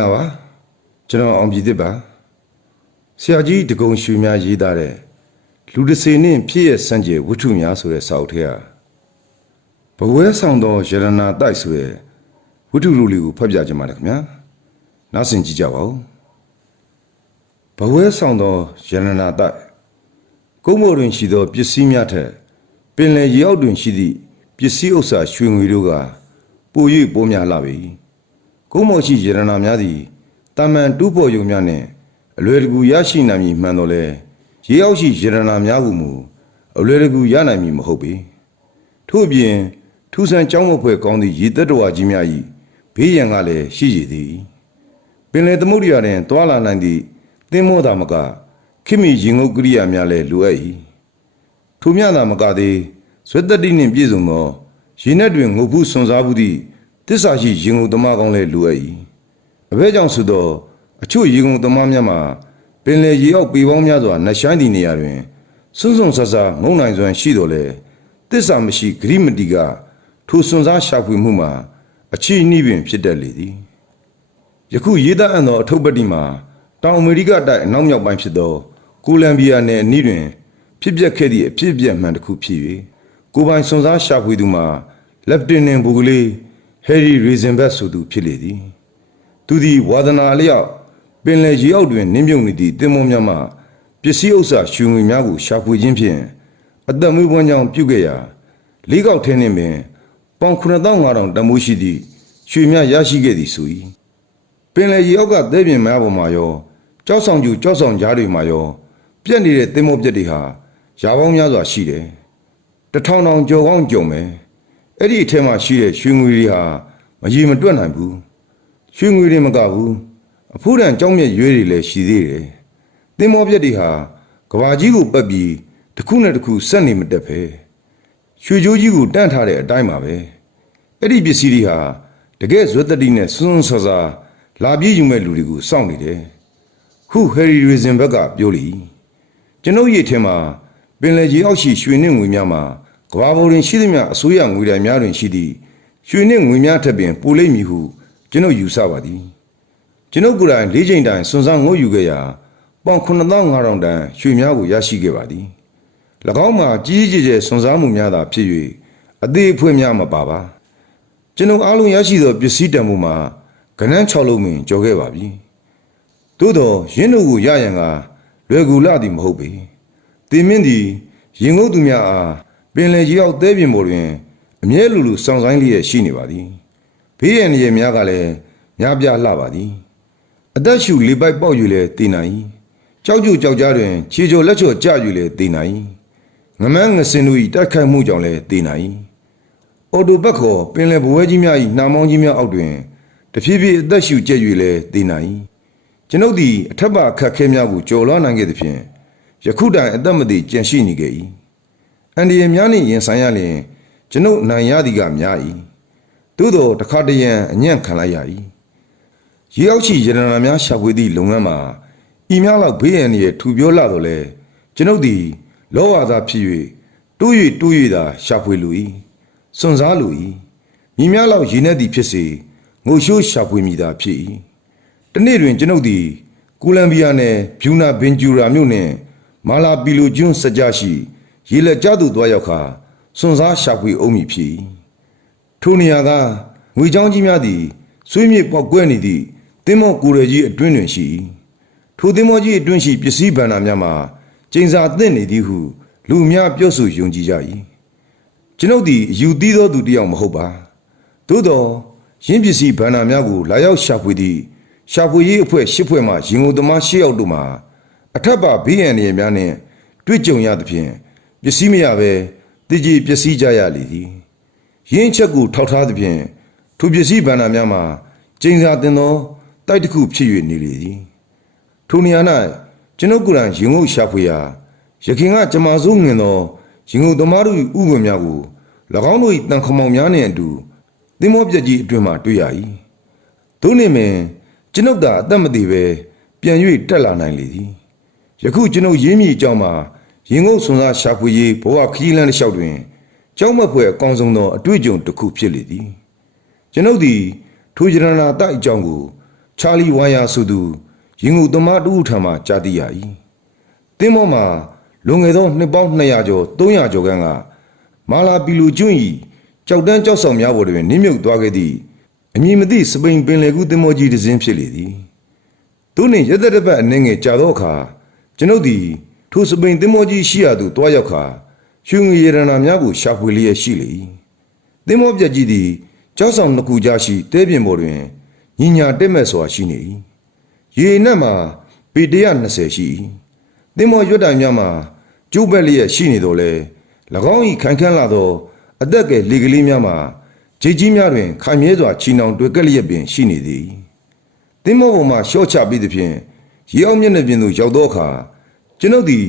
္ဂလာပါကျွန်တော်အောင်ပြည်သစ်ပါဆရာကြီးတကုံရွှေများရေးသားတဲ့လူတစ်စေနှင့်ဖြစ်ရဲ့စံကြေဝတ္ထုများဆိုတဲ့စာအုပ်ထဲကဘဝဲဆောင်သောယရနာတိုက်ဆိုတဲ့ဝတ္ထုလူလေးကိုဖတ်ပြကြပါမယ်ခင်ဗျာနားဆင်ကြည့်ကြပါဦးဘဝဲဆောင်သောယရနာတိုက်ကုန်းမော်တွင်ရှိသောပစ္စည်းများထက်ပင်လယ်ရေအောက်တွင်ရှိသည့်ပစ္စည်းဥစ္စာရွှေငွေတို့ကပို၍ပိုများလာပြီ ကုန်းမော်ရှိယရနာများသည်တာမန်တူးပေါ်ယုံများနှင့်အလွယ်တကူရရှိနိုင်မည်မှန်တော်လဲရေအောက်ရှိယရနာများဟုမူအလွယ်တကူရနိုင်မည်မဟုတ်ပေထို့အပြင်ထူးဆန်းကြောင်းမဖွဲ့ကောင်းသည့်ရေသက်တော်ကြီးများ၏ဘေးရန်ကလည်းရှိရသည်ပင်လေသမုဒ္ဒရာတွင်တွာလာနိုင်သည့်သင်္မောသာမကခိမိရင်ငုတ်ကိရိယာများလည်းလိုအပ်၏ထိုမြသာမကသေးဇွတ်တတိနှင့်ပြည့်စုံသောရေနက်တွင်ငုတ်ဘူးစွန်စားမှုသည့် တစ္ဆာရှိရင်ငုတ်သမားကောင်းလည်းလိုအပ်၏အဘဲကြောင့်ဆိုသောအချို့ရေငုတ်သမားများမှာပင်လေရေအောက်ပေပေါင်းများစွာနှဆိုင်သည့်နေရာတွင်စွန်းစွန်းဆဆငုံနိုင်စွမ်းရှိတော်လဲတစ္ဆာမရှိဂရိမတိကထိုစွန်စားရှာဖွေမှုမှာအချီနှီးပင်ဖြစ်တတ်လေသည်ယခုရေးသားအပ်သောအထုပ်ပတ္တိမှာတောင်အမေရိကတိုက်အနောက်မြောက်ပိုင်းဖြစ်သောကိုလံဘီယာနယ်အနီးတွင် ဖြစ်ပျက်ခဲ့သည့်အဖြစ်အပျက်မှန်တစ်ခုဖြစ်၍ကိုပိုင်စွန်စားရှာဖွေသူမှာလက်တင်နင်ဘူကလေး ဟယ်ရီရီဇင်ဘတ်ဆိုသူဖြစ်လေသည် သူသည်ဝါသနာအလျောက်ပင်လယ်ရေအောက်တွင်နင်းမြုပ်နေသည့်တင်မောများမှပစ္စည်းဥစ္စာရွှေငွေများကိုရှာဖွေခြင်းဖြင့်အသက်မွေးပွားကြောင်းပြုခဲ့ရာလေးကောက်ထင်းနှင့်ပင်ပေါင်9500တန်မိုးရှိသည့်ရွှေများရရှိခဲ့သည်ဆို၏ပင်လယ်ရေအောက်ကသဲပြင်များပေါ်မှာရောကြောက်ဆောင်ကျူကြောက်ဆောင်ကြားတွေမှာရော ပြက်နေတဲ့တင်မောပြက်တွေဟာရာပေါင်းများစွာရှိတယ်တထောင်ထောင်ကြော်ကောင်းကြုံမယ် အဲ့ဒီအထက်မှာရှိတဲ့ရွှေငွေတွေဟာမရေမတွက်နိုင်ဘူးရွှေငွေတွေမကဘူးအဖိုးတန်ကြောင်းမြက်ရွေးတွေလည်းရှိသေးတယ်တင်မောပြက်တွေဟာကဘာကြီးကိုပတ်ပြီးတစ်ခုနဲ့တစ်ခုဆက်နေမတက်ပဲရွှေကြိုးကြီးကိုတန့်ထားတဲ့အတိုင်းပါပဲအဲ့ဒီပစ္စည်းတွေဟာတကယ်ဇွတ်တတိနဲ့စွန်းစွန်းဆာဆာလာပြေးယူမဲ့လူတွေကိုစောင့်နေတယ်ဟုဟယ်ရီရီဇင်ဘက်ကပြောလိကျွန်ုပ်ရဲ့ထဲမှာပင်လယ်ကြီးအောက်ရှိရွှေနှင့်ငွေများမှာ ကဘာပေါ်တွင်ရှိသမျှအစိုးရငွေတိုင်များတွင်ရှိသည့်ရွှေနှင့်ငွေများထက်ပင်ပိုလိမ့်မည်ဟုကျွန်ုပ်ယူဆပါသည်ကျွန်ုပ်ကိုယ်တိုင်၄ချိန်တိုင်စွန်စားငုတ်ယူခဲ့ရာပေါင်9500တန်ရွှေများကိုရရှိခဲ့ပါသည်၎င်းမှာကြီးကြီးကျယ်ကျယ်စွန်စားမှုများသာဖြစ်၍အသေးအဖွင့်များမပါပါကျွန်ုပ်အားလုံးရရှိသောပစ္စည်းတန်ဖိုးမှာကနန်း6လုံးမင်ကျော်ခဲ့ပါပြီသို့သောရင်းတို့ကိုရရန်ကလွယ်ကူလာသည်မဟုတ်ပေတင်မင်းသည်ရင်ငုတ်သူများအား ပင်လယ်ကြီးအောက်သဲပြင်ပေါ်တွင်အမြဲလူလူစောင့်ဆိုင်လျက်ရှိနေပါသည်ဘေးရန်ရည်များကလည်းများပြားလှပါသည်အသက်ရှူလေပိုက်ပေါက်ယူလဲတည်နိုင်ကြောက်ကြကြောက်ကြားတွင် ခြေကျော်လက်ချော်ကြယူလဲတည်နိုင်ငမန်းငစင်တို့၏တိုက်ခိုက်မှုကြောင့်လဲတည်နိုင်အော်တိုဘက်ခေါ်ပင်လယ်ဘဝဲကြီးများ၏နှာမောင်းကြီးများအောက်တွင်တဖြည်းဖြည်းအသက်ရှူကျက်၍လဲတည်နိုင်ကျွန်ုပ်သည်အထက်ပါအခက်ခဲများကိုကြော်လွှားနိုင်ခဲ့သဖြင့်ယခုတိုင်အသက်မသေးကြံရှိနေခဲ့၏ အန်ဒီယများနှင့်ရင်ဆိုင်ရလျင်ကျွန်ုပ်နိုင်ရသည်ကများ၏သို့သောတခါတရံအညံ့ခံလိုက်ရ၏ရေအောက်ရှိရတနာများရှာဖွေသည့်လုပ်ငန်းမှာဤများလောက်ဘေးရန်ရဲ့ထူပြောလာတော့လဲကျွန်ုပ်သည်လောဝါသာဖြစ်၍တိုး၍တိုး၍သာရှာဖွေလို၏စွန်စားလို၏မိများလောက်ရည်နေသည်ဖြစ်စေငိုရှိုးရှာဖွေမိသာဖြစ်၏တနေ့တွင်ကျွန်ုပ်သည်ကိုလံဘီယာနယ်ဘျူနာဘင်ဂျူရာမြို့နှင့်မာလာပီလိုကျွန်းစကြရှိ ရေလက်ကြားသို့သွားရောက်ခါစွန်စားရှာဖွေအုံးမည်ဖြစ်၏ထိုနေရာကငွေချောင်းကြီးများသည်ဆွေးမြေ့ပေါက်ကွဲနေသည့်တင်းမော့ကိုရကြီးအတွင်းတွင်ရှိ၏ထိုတင်းမော့ကြီးအတွင်းရှိပစ္စည်းဗန္ဓာများမှာကျင်းစာသင့်နေသည်ဟု လူအများပြောဆိုယုံကြည်ကြ၏ကျွန်ုပ်သည်အယူသီးသောသူတစ်ယောက်မဟုတ်ပါသို့သောရင်းပစ္စည်းဗန္ဓာများကိုလာရောက်ရှာဖွေသည့်ရှာဖွေရေးအဖွဲ့ရှစ်ဖွဲ့မှရင်ကုန်သမားရှစ်ယောက်တို့မှာအထက်ပါဘေးရန်နေများနှင့်တွေ့ကြုံရသဖြင့် ပစ္စည်းမရဘဲတည်ကြည်ပစ္စည်းကြရလေသည်ရင်းချက်ကိုထောက်ထားသဖြင့်ထိုပစ္စည်းဗန္ဓာများမှာကျင်းစာတင်သောတိုက်တစ်ခုဖြစ်၍နေလေသည်ထိုနေရာ၌ကျွန်ုပ်ကိုယ်တိုင်ရင်ငုတ်ရှာဖွေရာရခင်ကကြမာစိုးငင်သောရင်ငုတ်သမားတို့၏ဥပ္ပံများကို၎င်းတို့၏တန်ခမောင်များနှင့်အတူသင်္ဘောပြက်ကြီးအတွင်မှတွေ့ရ၏သို့နေမင်ကျွန်ုပ်သာအသက်မသေးပဲပြန်၍တက်လာနိုင်လေသည်ယခုကျွန်ုပ်ရင်းမြစ်အကြောင်းမှာ ရင်ငုတ်စွန်စားရှာဖွေရေးဘဝခရီးလမ်းတစ်လျှောက်တွင်ကြောက်မက်ဖွယ်အကောင်းဆုံးသောအတွေ့အကြုံတစ်ခုဖြစ်လေသည်ကျွန်ုပ်သည်ထိုရတနာတိုက်အကြောင်းကိုချာလီဝိုင်ယာဆိုသူရင်ငုသမားတူထံမှကြားသိရ၏တင်းမောမှာလွန်ငယ်သောနှစ်ပေါင်း200ကျော်300ကျော်ခန့်ကမာလာပီလူကျွန်း၏ကြောက်တန်းကြောက်ဆောင်များပေါ်တွင်နင်းမြုပ်သွားခဲ့သည့်အမည်မသိစပိန်ပင်လယ်ကူးတင်းမောကြီးတစ်စင်းဖြစ်လေသည်သူနှင့်ရသက်တစ်ပတ်အနေငယ်ကြာသောအခါကျွန်ုပ်သည် ထိုစပိန်တင်းမောကြီးရှိရာသို့တွားရောက်ခါရွှေငွေရတနာများကိုရှာဖွေလျက်ရှိလေ၏သင်္ဘောပြက်ကြီးသည်ကြောက်ဆောင်နှစ်ခုကြားရှိတဲပြင်ပေါ်တွင်ညီညာတက်မဲ့စွာရှိနေ၏ရေနက်မှာပေ120ရှိ၏သင်္ဘောရွတ်တိုင်များမှာကျိုးဘက်လျက်ရှိနေတော်လဲ၎င်း၏ခိုင်ခန့်လာသောအသက်ကယ်လေကလေးများမှာဂျေကြီးများတွင်ခိုင်မြဲစွာချီနှောင်တွေ့ကက်လျက်ပင်ရှိနေသည်သင်္ဘောပေါ်မှရှော့ချပြီးသဖြင့်ရေအောင်မျက်နှာပြင်သို့ရောက်သောအခါ ကျွန်ုပ်သည်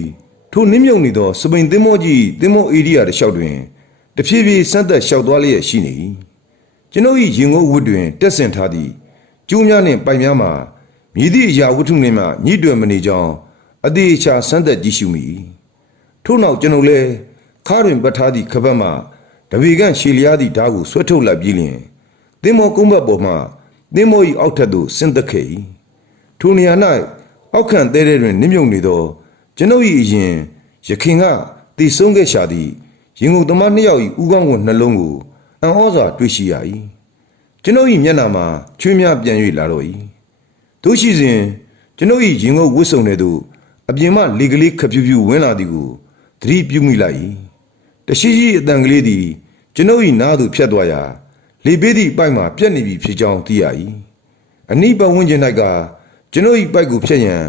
ထိုနင်းမြုပ်နေသောစပိန်သင်္ဘောကြီးသင်္ဘောဧရိယာတစ်လျှောက်တွင်တဖြည်းဖြည်းဆန်းသက်လျှောက်သွားလျက်ရှိနေ၏ကျွန်ုပ်၏ရင်ငုတ်ဝတ်တွင်တက်ဆင်ထားသည့်ကျိုးများနှင့်ပိုင်များမှာမြည်သည့်အရာဝတ္ထုနှင့်မှညှိတွယ်မနေကြောင်းအသေးအချာဆန်းသက်ကြည့်ရှုမိ၏ထို့နောက်ကျွန်ုပ်လည်းခါတွင်ပတ်ထားသည့်ခပတ်မှတပေကန့်ရှည်လျားသည့်ဓာတ်ကိုဆွဲထုတ်လိုက်ပြီးလျှင်သင်္ဘောကုန်းဘက်ပေါ်မှသင်္ဘော၏အောက်ထပ်သို့ဆင်းသက်ခဲ့၏ထိုနေရာ၌အောက်ခံတဲတဲတွင်နစ်မြုပ်နေသော ကျွန်ုပ်၏အရင်ရခင်ကတည်ဆုံးခဲ့ရှာသည့်ရင်ကုန်သမားနှစ်ယောက်၏ဥကောင်းကိုနှလုံးကိုအံ့ဩစွာတွေ့ရှိရ၏ကျွန်ုပ်၏မျက်နှာမှာချွေးများပြန်၍လာတော့၏တို့ရှိစဉ်ကျွန်ုပ်၏ရင်ကုန်ဝတ်စုံတဲ့သို့အပြင်မှလေကလေးခပ်ပြူးပြူးဝင်လာသည်ကိုသတိပြုမိလိုက်၏တရှိရှိအတန်ကလေးသည်ကျွန်ုပ်၏နားသို့ဖြတ်သွားရာလေပေးသည့်ပိုက်မှပြက်နေပြီဖြစ်ကြောင်းသိရ၏အနိပတ်ဝန်းကျင်၌ကကျွန်ုပ်၏ပိုက်ကိုဖြတ်ရန်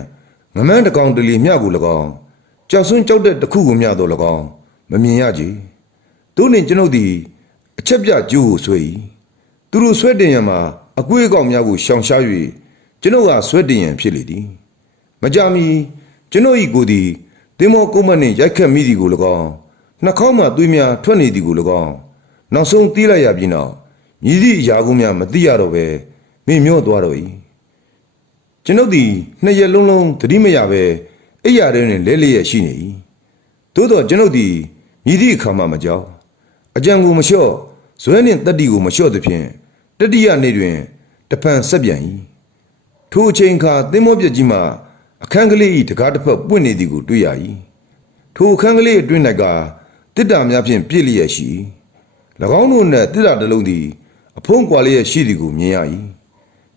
ငမန်းတကောင်တလီမြကို၎င်းကြောက်စွန်းကြောက်တဲ့တစ်ခုကိုမြတော့၎င်းမမြင်ရကြ။တို့နှင့်ကျွန်ုပ်သည်အချက်ပြကျိုးကိုဆွဲ၏။သူတို့ဆွဲတင်ရန်မှာအကွေးအကောင်များကိုရှောင်ရှား၍ကျွန်ုပ်ကဆွဲတင်ရန်ဖြစ်လေသည်။မကြမီကျွန်ုပ်၏ကိုယ်သည်သင်္ဘောကုန်းမနှင့်ရိုက်ခတ်မိသည်ကို၎င်းနှာခေါင်းမှသွေးများထွက်နေသည်ကို၎င်းနောက်ဆုံးသိလိုက်ရပြီးနောက်မြည်သည့်အရာကိုများမသိရတော့ပဲမင်းမျောသွားတော့၏။ ကျွန်ုပ်သည်နှစ်ရက်လုံးလုံးသတိမရပဲအိယာထဲတွင်လဲလျက်ရှိနေ၏သို့တော့ကျွန်ုပ်သည်မြည်သည့်အခါမှမကြောက်အကြံကိုမလျှော့ဇွဲနှင့်တက်တီကိုမလျှော့သဖြင့်တတိယနေ့တွင်တဖန်ဆက်ပြန်၏ထိုအချိန်ခါသင်္ဘောပြက်ကြီးမှအခန်းကလေး၏တကားတစ်ဖက်ပွင့်နေသည်ကိုတွေ့ရ၏ထိုအခန်းကလေးအတွင်း၌ကတစ်တာများဖြင့်ပြည့်လျက်ရှိ၎င်းတို့နှင့်တစ်တာတစ်လုံးသည်အဖုံးကွာလျက်ရှိသည်ကိုမြင်ရ၏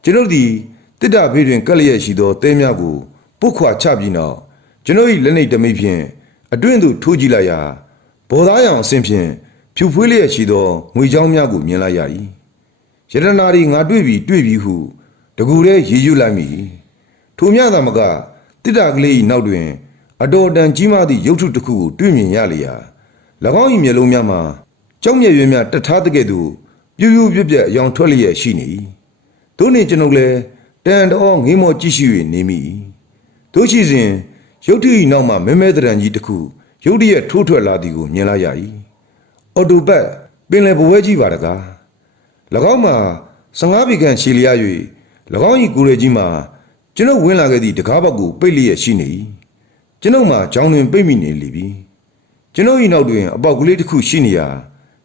ကျွန်ုပ်သည် တစ်တာဘေးတွင်ကပ်လျက်ရှိသောတဲများကိုပုတ်ခွာချပြီးနောက်ကျွန်ုပ်၏လက်နှိပ်တမိတ်ဖြင့်အတွင်းသို့ထိုးကြည့်လိုက်ရာဘော်သားရောင်အဆင့်ဖြင့်ဖြူဖွေးလျက်ရှိသောငွေချောင်းများကိုမြင်လိုက်ရ၏ယတနာရီငါတွေ့ပြီတွေ့ပြီဟုတကူတည်းရေရွတ်လိုက်မိထိုမြသာမကတိတ္တကလေး၏နောက်တွင် အတော်တန်ကြီးမားသည့်ရုပ်ထုတစ်ခုကိုတွေ့မြင်ရလျာ၎င်း၏မျက်လုံးများမှာကြောက်မြဲ့ရွံ့များတထားတဲ့ကဲ့သို့ပြူးပြူးပြက်ပြက်အယောင်ထွက်လျက်ရှိနေ၏တို့နှင့်ကျွန်ုပ်လည်း တန်တော်ငေးမောကြည့်ရှိ၍နေမိ၏တို့ရှိစဉ်ရုတ်တရက်နောက်မှမဲမဲတရံကြီးတစ်ခုရုတ်တရက်ထိုးထွက်လာသည်ကိုမြင်လိုက်ရ၏အော်တိုဘတ်ပင်လယ်ဘဝဲကြီးပါတကား၎င်းမှာ15ပေခန့်ရှည်လျား၍၎င်း၏ကိုယ်ရည်ကြီးမှာကျွန်ုပ်ဝင်လာခဲ့သည့်တကားဘက်ကိုပိတ်လျက်ရှိနေ၏ကျွန်ုပ်မှာကြောင်းတွင်ပိတ်မိနေလေပြီကျွန်ုပ်၏နောက်တွင်အပေါက်ကလေးတစ်ခုရှိနေရာ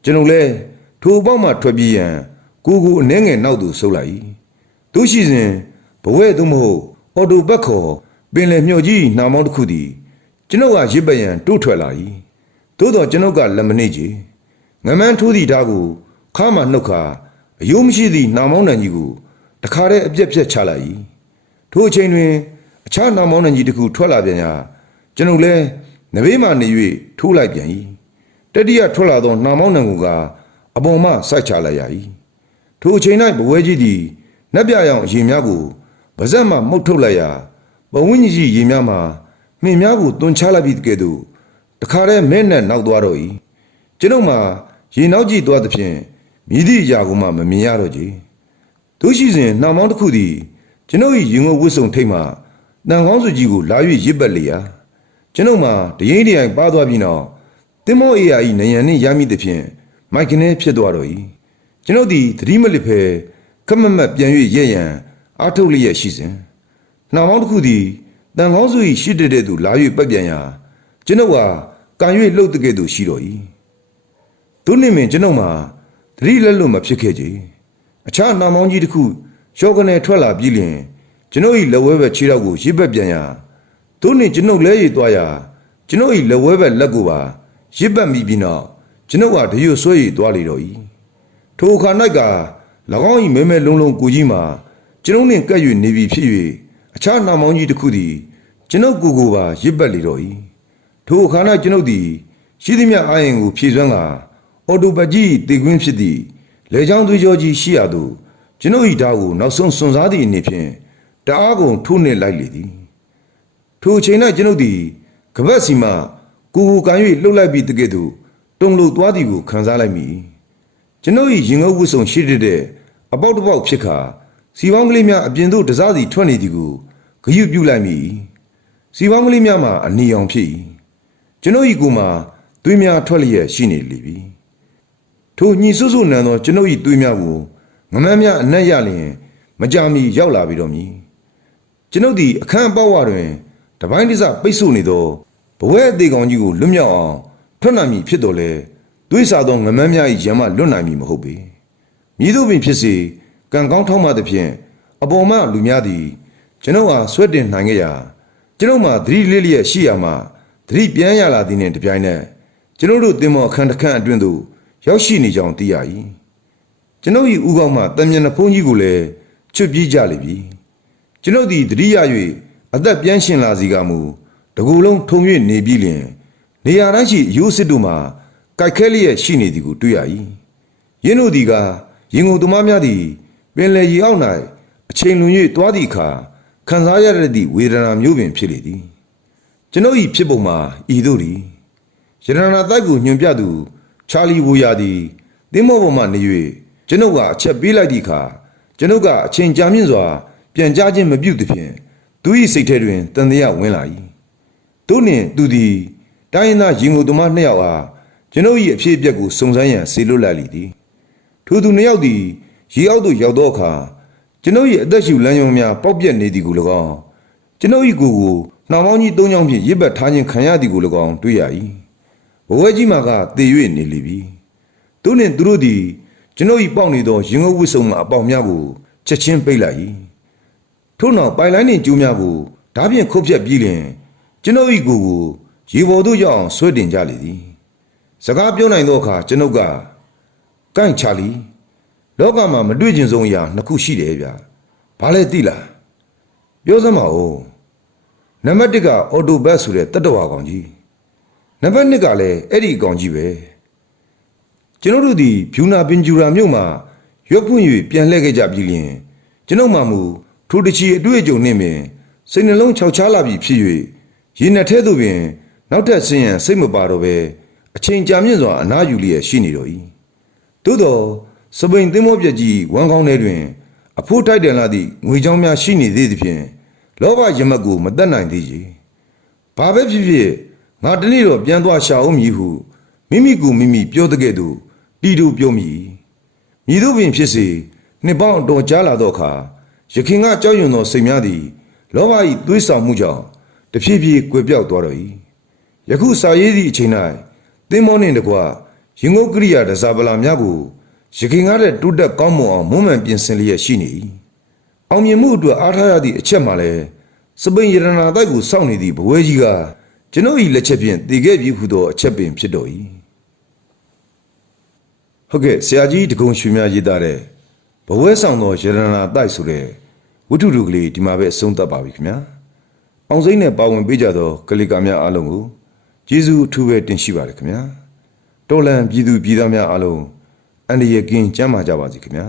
ကျွန်ုပ်လည်းထိုအပေါက်မှထွက်ပြေးရန်ကိုကိုအနှဲငယ်နောက်သို့ဆုပ်လိုက်၏တို့ရှိစဉ် ဘဝဲသို့မဟုတ်အော်တိုဘတ်ခေါ်ပင်လယ်မြော့ကြီးနှာမောင်းတစ်ခုသည်ကျွန်ုပ်ကရစ်ပယံတိုးထွက်လာ၏သို့တော့ကျွန်ုပ်ကလက်မနှိပ်ကြငမန်းထိုးသည့်ဓာတ်ကိုခါမှနှုတ်ခါအယိုးမရှိသည့်နှာမောင်းတန်ကြီးကိုတခါတည်းအပြက်ပြက်ချလိုက်၏ထိုအချိန်တွင် အခြားနှာမောင်းတန်ကြီးတစ်ခုထွက်လာပြန်ရာကျွန်ုပ်လည်းနဘေးမှနေ၍ထိုးလိုက်ပြန်၏တတိယထွက်လာသောနှာမောင်းတန်ကအပေါ်မှစိုက်ချလိုက်ရ၏ထိုအချိန်၌ဘဝဲကြီးသည်နက်ပြရောင်အရင်များကို ပါဇက်မှမှုတ်ထုတ်လိုက်ရာဘဝင်းကြီးရေများမှာမင်းများကိုတွန်ချလိုက်ပြီးတကယ်တော့တခါတည်းမဲနဲ့နောက်သွားတော့၏ကျွန်ုပ်မှာရေနောက်ကြည့်သွားသဖြင့်မြည်သည့်အရာကိုမှမမြင်ရတော့ကြတို့ရှိစဉ်နှာမောင်းတစ်ခုသည်ကျွန်ုပ်၏ရင်ငုပ်ဝတ်စုံထိတ်မှတန်ကောင်းစုကြီးကိုလာ၍ရစ်ပတ်လေရာကျွန်ုပ်မှာတရင်တရိုင်ပါသွားပြီးနောက်တင်မောအေယာ၏နယံနှင့်ရမိသဖြင့်မိုက်ကနေဖြစ်သွားတော့၏ကျွန်ုပ်သည်သတိမလစ်ဖဲခက်မက်မက်ပြန်၍ရဲ့ရန် အားထုတ်လျက်ရှိစဉ်နှာမောင်းတစ်ခုသည်တန်ကောင်းစု၏ရှိတဲ့တဲ့သူလာ၍ပတ်ပြန်ရာကျွန်ုပ်ဟာကံ၍လှုပ်တဲ့ကဲ့သို့ရှိတော်၏သူနှင့်မင်ကျွန်ုပ်မှာသတိလက်လွတ်မဖြစ်ခဲ့ကြအခြားနှာမောင်းကြီးတစ်ခုရောကနေထွက်လာပြီးလျင်ကျွန်ုပ်၏လက်ဝဲဘက်ခြေထောက်ကိုရစ်ဘက်ပြန်ရာတို့နှင့်ကျွန်ုပ်လဲရည်သွားရာကျွန်ုပ်၏လက်ဝဲဘက်လက်ကိုပါရစ်ဘက်မိပြီးနောက်ကျွန်ုပ်ကတရွတ်ဆွဲရည်သွားလေတော့၏ထိုအခါ၌က၎င်း၏မဲမဲလုံးလုံးကိုကြီးမှာ ကျွန်ုပ်နှင့်ကပ်၍နေပြီဖြစ်၍အခြားနှာမောင်းကြီးတစ်ခုသည်ကျွန်ုပ်ကိုယ်ကိုပါရစ်ဘက်လေတော့၏ထိုအခါ၌ကျွန်ုပ်သည်ရှိသည်မြအာရင်ကိုဖြည့်စွမ်းကာအော်တိုဘတ်ကြီးတေကွင်းဖြစ်သည့်လေချောင်းသွေးကြောကြီးရှိရသို့ကျွန်ုပ်၏ဓာတ်ကိုနောက်ဆုံးစွန်စားသည့်အနေဖြင့်တအားကုန်ထိုးနှင့်လိုက်လေသည်ထိုအချိန်၌ကျွန်ုပ်သည်ကပတ်စီမှကိုကိုကန်၍လှုပ်လိုက်ပြီးတကယ်သို့တုံလို့သွားသည်ကိုခံစားလိုက်မိကျွန်ုပ်၏ရင်ငုပ်ဝတ်ဆောင်ရှိတဲ့အပေါက်တစ်ပေါက်ဖြစ်ခါ စီပေါင်းကလေးများအပြင်သို့တစားစီထွက်နေသည်ကိုဂယုပြုလိုက်မိစီပေါင်းကလေးများမှာအနီအောင်ဖြစ်၏ကျွန်ုပ်၏ကိုယ်မှာသွေးများထွက်လျက်ရှိနေလေပြီထိုညီဆွဆွနံသောကျွန်ုပ်၏သွေးများကိုငမန်းများအနက်ရလျင်မကြမီရောက်လာပြီတော့မည်ကျွန်ုပ်သည်အခန်းအပေါက်ဝတွင်တပိုင်းတစပိတ်ဆို့နေသောဘဝဲအသေးကောင်ကြီးကိုလွတ်မြောက်အောင်ထွက်နိုင်မည်ဖြစ်တော်လဲသွေးစားသောငမန်းများ၏ရံမလွတ်နိုင်မည်မဟုတ်ပေမည်သို့ပင်ဖြစ်စေ ကံကောင်းထောက်မှသဖြင့်အပေါ်မှလူများသည် ကျွန်ုပ်အားဆွဲတင်နိုင်ကြရာကျွန်ုပ်မှသတိလေးလျက်ရှိရာမှသတိပြန်ရလာသည်နှင့်တပြိုင်နက်ကျွန်ုပ်တို့တင်မောအခန်းတစ်ခန်းအတွင်းသို့ရောက်ရှိနေကြောင်းသိရ၏ကျွန်ုပ်၏ဥကောင်းမှတံမြင်နှဖုံးကြီးကိုလည်းချွတ်ပြေးကြလိမ့်မည်ကျွန်ုပ်သည်တတိယ၍အသက်ပြန်ရှင်လာစီကမူတကူလုံးထုံ၍နေပြီးလျင် နေရာတိုင်းရှိရိုးစစ်တို့မှာကြိုက်ခဲလျက်ရှိနေသည်ကိုတွေ့ရ၏ယင်းတို့သည်ကရင်ကုန်သမားများသည် ပင်လယ်ရီအောက်၌အချိန်လွန်၍တွားသည့်အခါခံစားရတဲ့သည့်ဝေဒနာမျိုးပင်ဖြစ်လေသည်ကျွန်ုပ်၏ဖြစ်ပုံမှာဤသို့သည်ယရနာတိုက်ကိုညွန်ပြသူချာလီဝူယာသည်တင်းမောပေါ်မှနေ၍ကျွန်ုပ်ကအချက်ပေးလိုက်သည့်အခါကျွန်ုပ်ကအချိန်ကြာမြင့်စွာ ပြန်ကြားခြင်းမပြုသဖြင့်သူ၏စိတ်ထဲတွင်တန်တရားဝင်လာ၏တို့နှင့်သူသည်တိုင်းရင်းသားရင်ကိုသမားနှစ်ယောက်အားကျွန်ုပ်၏အဖြစ်အပျက်ကိုစုံစမ်းရန်စေလွတ်လိုက်လေသည်ထိုသူနှစ်ယောက်သည် ရေအောက်သို့ရောက်သောအခါကျွန်ုပ်၏အသက်ရှူလမ်းကြောင်းများပေါက်ပြက်နေသည်ကို၎င်းကျွန်ုပ်၏ကိုယ်ကိုနှောင်ပေါင်းကြီးသုံးချောင်းဖြင့်ရစ်ပတ်ထားခြင်းခံရသည်ကို၎င်းတွေ့ရ၏ဘဝဲကြီးမှာကသေ၍နေလေပြီတို့နှင့်သူတို့သည်ကျွန်ုပ်၏ပေါက်နေသောရင်ငုပ်ဝစ်ဆုံမှအပေါက်များကိုချက်ချင်းပိတ်လိုက်၏ထို့နောက်ပိုင်လိုင်းနှင့်ကျိုးများကိုဓားဖြင့်ခုတ်ဖြတ်ပြီးလျင်ကျွန်ုပ်၏ကိုယ်ကိုရေပေါ်သို့ရောက်အောင်ဆွဲတင်ကြလေသည်စကားပြောနိုင်သောအခါကျွန်ုပ်ကကန့်ချလီ လောကမှာမတွေ့ကျင်ဆုံးအရာနှစ်ခုရှိတယ်ဗျာဘာလဲသိလားပြောစမ်းပါဦးနံပါတ်1ကအော်တိုဘတ်ဆိုတဲ့တတ္တဝါကောင်ကြီးနံပါတ်2ကလည်းအဲ့ဒီကောင်ကြီးပဲကျွန်တော်တို့ဒီဖြူနာပင်ကျူရာမြို့မှာရွက်ဖွင့်၍ပြန်လှည့်ခဲ့ကြပြီလျင်ကျွန်ုပ်မှမူထိုတချီအတွေ့အကြုံနှင့်ပင်စိတ်နှလုံးခြောက်ခြားလာပြီဖြစ်၍ရေနက်ထဲသို့ပင် နောက်ထပ်ဆင်းရန်စိတ်မပါတော့ပဲအချိန်ကြာမြင့်စွာအနားယူလျက်ရှိနေတော့၏သို့သော စပိန်သင်းမောပြက်ကြီးဝမ်းကောင်းထဲတွင် အဖိုးထိုက်တယ်လာသည့်ငွေချောင်းများရှိနေသေးသဖြင့်လောဘရမတ်ကိုမတတ်နိုင်သေးကြီးဘာပဲဖြစ်ဖြစ်ငါတနေ့တော့ပြန်သွားရှာအောင်မည်ဟုမိမိကိုမိမိပြောတဲ့ကဲ့သို့တီတူပြောမိမြည်သူပင်ဖြစ်စေနှစ်ပေါင်းအတော်ကြားလာသောအခါရခင်ကကြောက်ရွံ့သောစိတ်များသည်လောဘ၏သွေးဆောင်မှုကြောင့်တဖြည်းဖြည်းကွယ်ပြောက်သွားတော့၏ယခုစာရေးသည့်အချိန်၌သင်္ဘောနှင့်တကွရင်ငုတ်ကရိယာတစားပလာများကို ရခင်ကားတဲ့တိုးတက်ကောင်းမွန်အောင်မွမ်းမံပြင်ဆင်လျက်ရှိနေ၏အောင်မြင်မှုအတွက်အားထားရသည့်အချက်မှလည်းစပိန်ရတနာတိုက်ကိုစောင့်နေသည့်ဘဝဲကြီးကကျွန်ုပ်၏လက်ချက်ဖြင့်တည်ခဲ့ပြီဟုသောအချက်ပင်ဖြစ်တော်၏ဟုတ်ကဲ့ဆရာကြီးတကုံရွှေများရေးသားတဲ့ဘဝဲဆောင်သောရတနာတိုက်ဆိုတဲ့ဝတ္ထုတူကလေးဒီမှာပဲအဆုံးသတ်ပါပြီခင်ဗျာအောင်စိမ့်နဲ့ပါဝင်ပေးကြသောကလီကာများအားလုံးကိုကျေးဇူးအထူးပဲတင်ရှိပါတယ်ခင်ဗျာတော်လန်ပြည်သူပြည်သားများအားလုံး အန္တရာယ်ကင်းကျန်းမာကြပါစေခင်ဗျာ